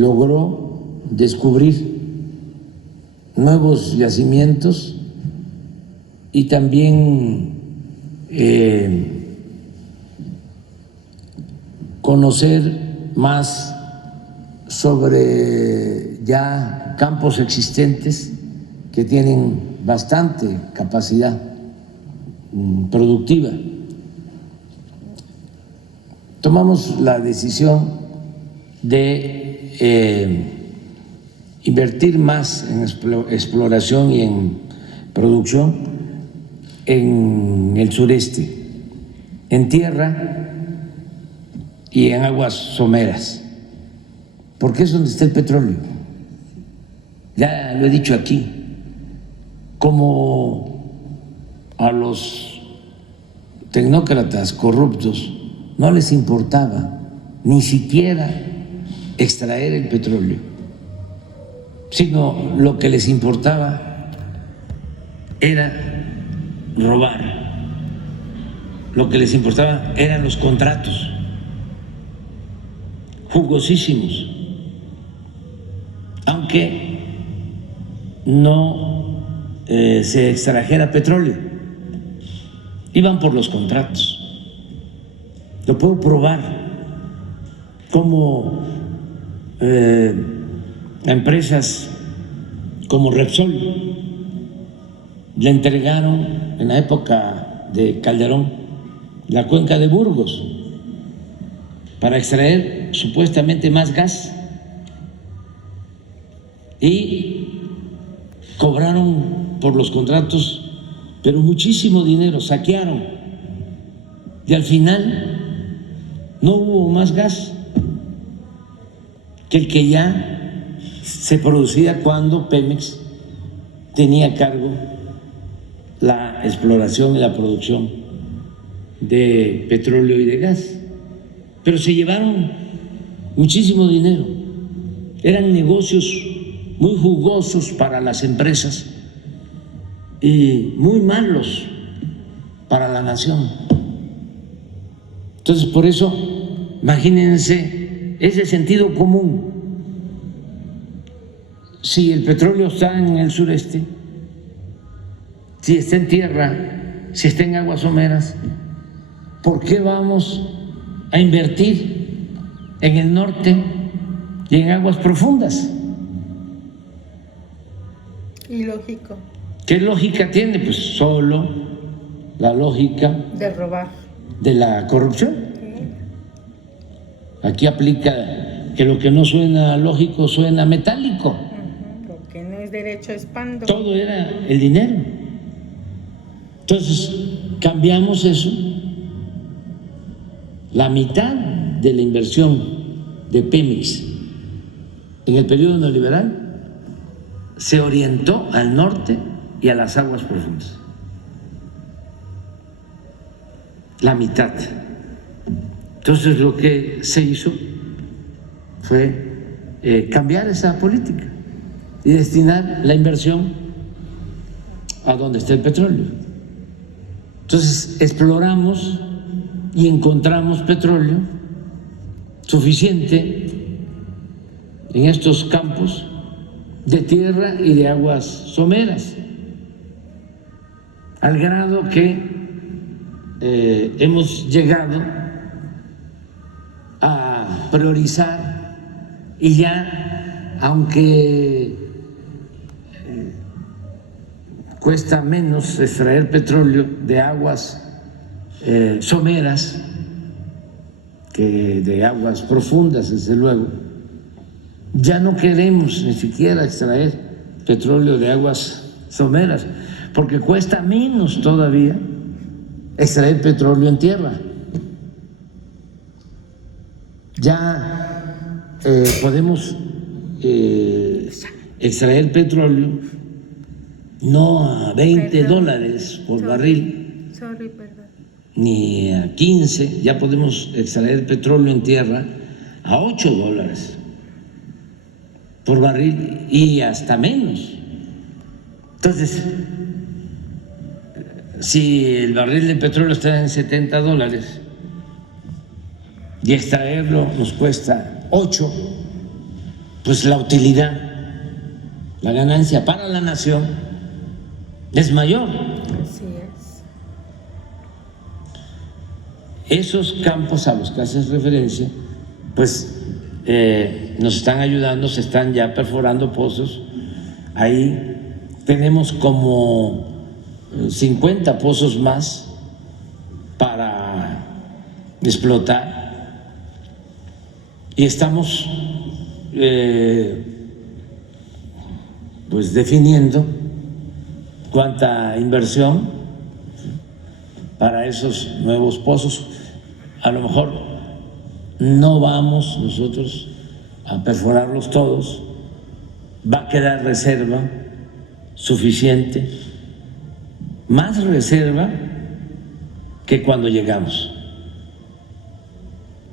logró descubrir nuevos yacimientos y también conocer más sobre ya campos existentes que tienen bastante capacidad productiva. Tomamos la decisión de invertir más en exploración y en producción en el sureste, en tierra y en aguas someras, porque es donde está el petróleo. Ya lo he dicho aquí, como a los tecnócratas corruptos no les importaba ni siquiera extraer el petróleo, sino lo que les importaba era robar, lo que les importaba eran los contratos jugosísimos, aunque no se extrajera petróleo, iban por los contratos. Lo puedo probar, como empresas como Repsol le entregaron en la época de Calderón la cuenca de Burgos para extraer supuestamente más gas y cobraron por los contratos, pero muchísimo dinero, saquearon y al final no hubo más gas que el que ya se producía cuando Pemex tenía a cargo la exploración y la producción de petróleo y de gas. Pero se llevaron muchísimo dinero. Eran negocios muy jugosos para las empresas y muy malos para la nación. Entonces, por eso, imagínense ese sentido común. Si el petróleo está en el sureste, si está en tierra, si está en aguas someras, ¿por qué vamos a invertir en el norte y en aguas profundas? Ilógico. ¿Qué lógica tiene? Pues solo la lógica de robar, de la corrupción. Aquí aplica que lo que no suena lógico suena metálico. Lo que no es derecho es pando. Todo era el dinero. Entonces cambiamos eso. La mitad de la inversión de Pemex en el periodo neoliberal se orientó al norte y a las aguas profundas. La mitad. Entonces lo que se hizo fue cambiar esa política y destinar la inversión a donde está el petróleo. Entonces exploramos y encontramos petróleo suficiente en estos campos de tierra y de aguas someras, al grado que hemos llegado a priorizar y ya, aunque cuesta menos extraer petróleo de aguas someras que de aguas profundas, desde luego, ya no queremos ni siquiera extraer petróleo de aguas someras, porque cuesta menos todavía extraer petróleo en tierra. Ya podemos extraer petróleo no a $20 por barril, ni a 15, ya podemos extraer petróleo en tierra a $8 por barril y hasta menos. Entonces, si el barril de petróleo está en $70 y extraerlo nos cuesta 8, pues la utilidad, la ganancia para la nación es mayor. Así es. Esos campos a los que haces referencia, pues nos están ayudando, se están ya perforando pozos. Ahí tenemos como 50 pozos más para explotar y estamos pues definiendo cuánta inversión para esos nuevos pozos. A lo mejor no vamos nosotros a perforarlos todos, va a quedar reserva suficiente, más reserva que cuando llegamos,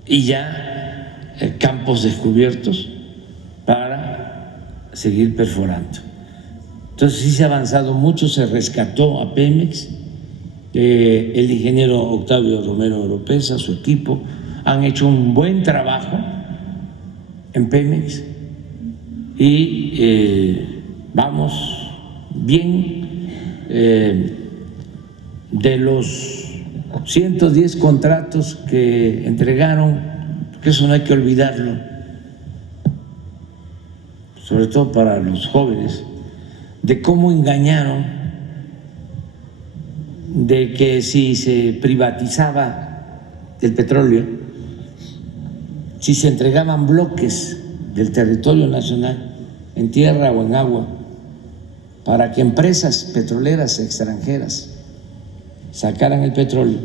y ya campos descubiertos para seguir perforando. Entonces sí se ha avanzado mucho, se rescató a Pemex, el ingeniero Octavio Romero Oropesa, su equipo, han hecho un buen trabajo en Pemex y vamos bien. De los 110 contratos que entregaron, que eso no hay que olvidarlo, sobre todo para los jóvenes, de cómo engañaron, de que si se privatizaba el petróleo, si se entregaban bloques del territorio nacional en tierra o en agua, para que empresas petroleras extranjeras sacaran el petróleo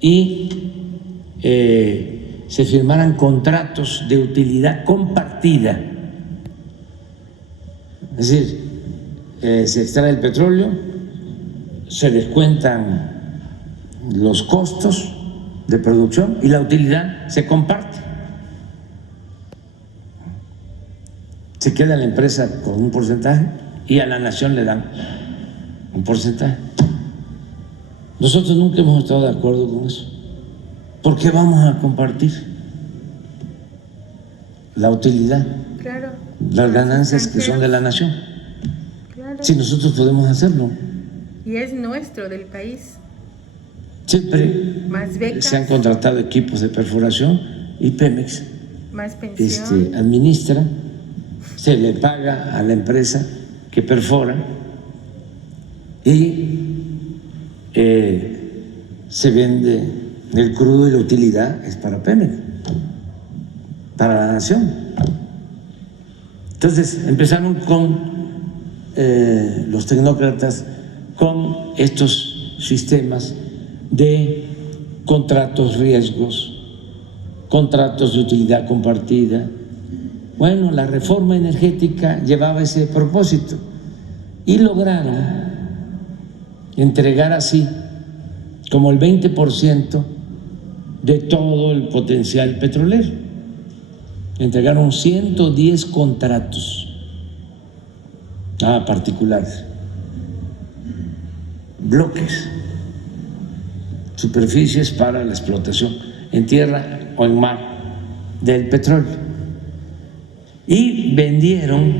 y se firmaran contratos de utilidad compartida. Es decir, se extrae el petróleo, se descuentan los costos de producción y la utilidad se comparte. Se queda la empresa con un porcentaje y a la nación le dan un porcentaje. Nosotros nunca hemos estado de acuerdo con eso. ¿Por qué vamos a compartir la utilidad, Claro. las ganancias que son de la nación? Claro. Si nosotros podemos hacerlo. Y es nuestro, del país. Siempre Más becas, se han contratado equipos de perforación y Pemex más pensión. administra, se le paga a la empresa que perfora y se vende el crudo y la utilidad es para Pemex, para la nación. Entonces empezaron con los tecnócratas con estos sistemas de contratos riesgos, contratos de utilidad compartida. Bueno, la reforma energética llevaba ese propósito y lograron entregar así como el 20% de todo el potencial petrolero. Entregaron 110 contratos a particulares, bloques, superficies para la explotación en tierra o en mar del petróleo. Y vendieron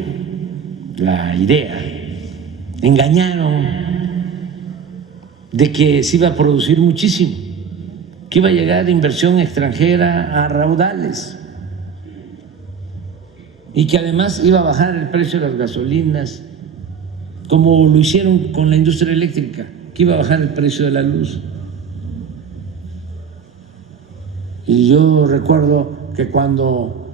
la idea, engañaron de que se iba a producir muchísimo, que iba a llegar inversión extranjera a raudales y que además iba a bajar el precio de las gasolinas, como lo hicieron con la industria eléctrica, que iba a bajar el precio de la luz. Y yo recuerdo que cuando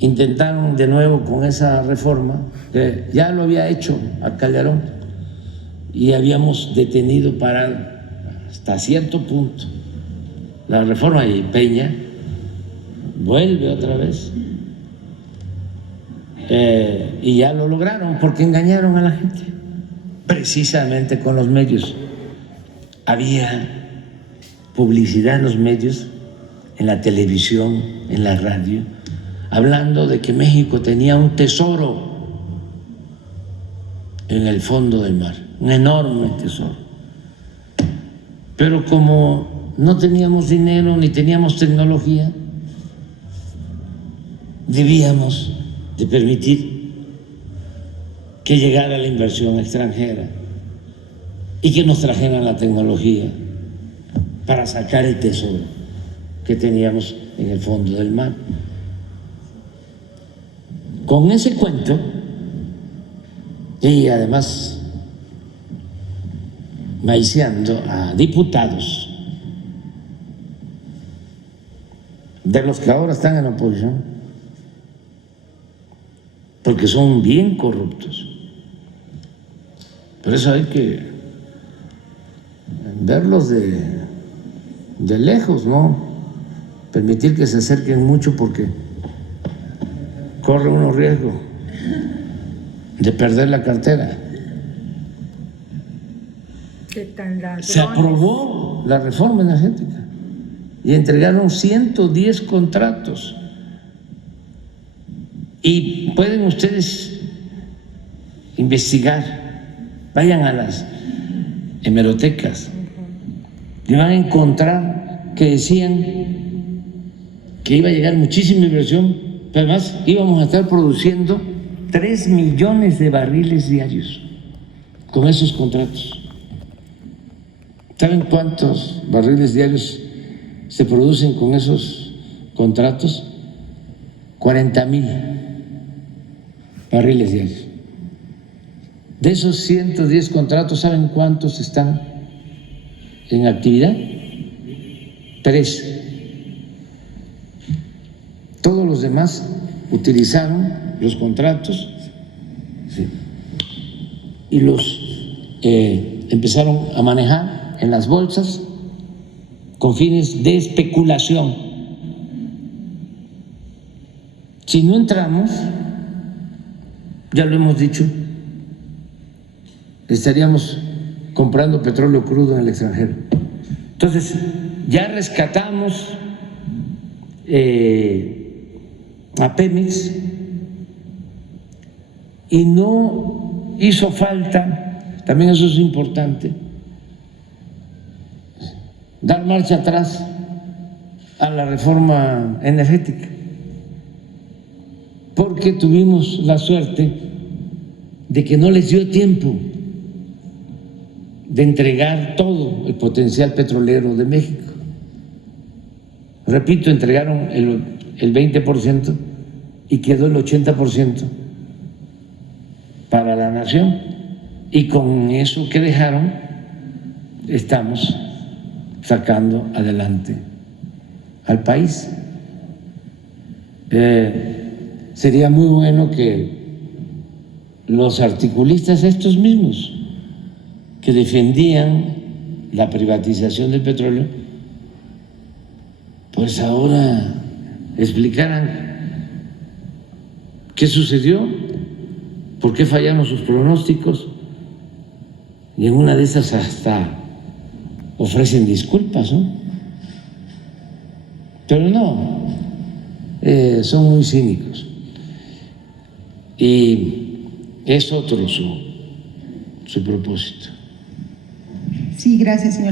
intentaron de nuevo con esa reforma, que ya lo había hecho a Calderón y habíamos detenido, parado hasta cierto punto la reforma, y Peña vuelve otra vez y ya lo lograron porque engañaron a la gente, precisamente con los medios. Había publicidad en los medios, en la televisión, en la radio, hablando de que México tenía un tesoro en el fondo del mar, un enorme tesoro. Pero como no teníamos dinero ni teníamos tecnología, debíamos de permitir que llegara la inversión extranjera y que nos trajeran la tecnología para sacar el tesoro que teníamos en el fondo del mar. Con ese cuento, y además maiciando a diputados de los que ahora están en la oposición, porque son bien corruptos. Por eso hay que verlos de lejos, no permitir que se acerquen mucho, porque corre uno riesgo de perder la cartera. Se aprobó la reforma energética y entregaron 110 contratos. Y pueden ustedes investigar, vayan a las hemerotecas y van a encontrar que decían que iba a llegar muchísima inversión, pero además íbamos a estar produciendo 3 millones de barriles diarios con esos contratos. ¿Saben cuántos barriles diarios se producen con esos contratos? 40,000 barriles diarios. De esos 110 contratos, ¿saben cuántos están en actividad? 3. Todos los demás utilizaron los contratos, sí, y los empezaron a manejar en las bolsas con fines de especulación. Si no entramos, ya lo hemos dicho, estaríamos comprando petróleo crudo en el extranjero. Entonces, ya rescatamos a Pemex y no hizo falta, también eso es importante, dar marcha atrás a la reforma energética, porque tuvimos la suerte de que no les dio tiempo de entregar todo el potencial petrolero de México. Repito, entregaron el 20% y quedó el 80% para la nación, y con eso que dejaron estamos sacando adelante al país. Sería muy bueno que los articulistas, estos mismos que defendían la privatización del petróleo, pues ahora explicaran qué sucedió, por qué fallaron sus pronósticos, y en una de esas hasta ofrecen disculpas, ¿no? Pero no, son muy cínicos y es otro su propósito. Sí, gracias, señor.